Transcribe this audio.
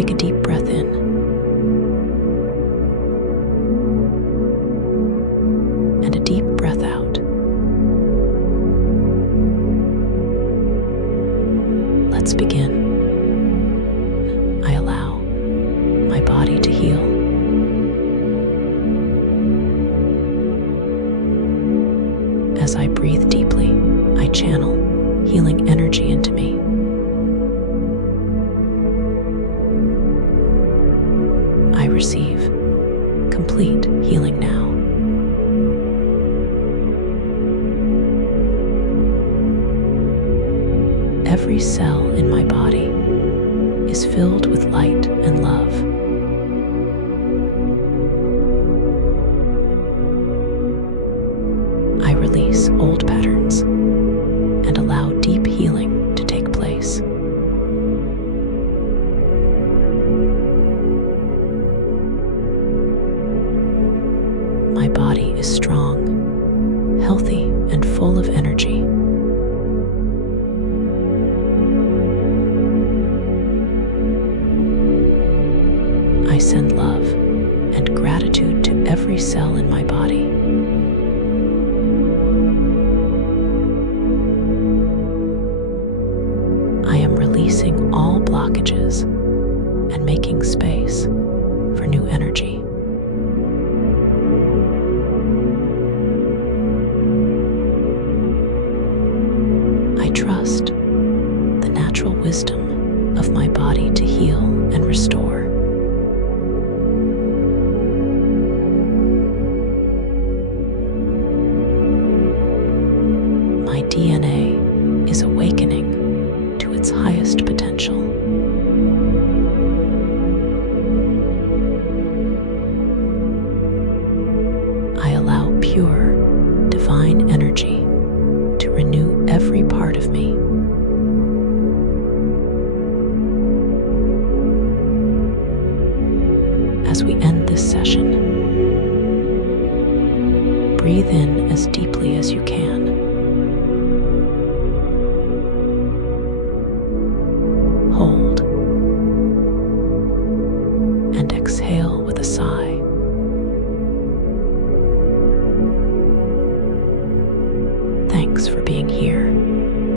Take a deep breath in and a deep breath out. Let's begin. I allow my body to heal. As I breathe deeply, I channel healing energy into me. I receive complete healing now. Every cell in my body is filled with light and love. I release old patterns and allow deep healing to take place. My body is strong, healthy, and full of energy. I send love and gratitude to every cell in my body. I am releasing all blockages and making space for new energy. I trust the natural wisdom of my body to heal and restore. My DNA is awakening to its highest potential. I allow pure, divine energy to renew every part of me. As we end this session, breathe in as deeply as you can.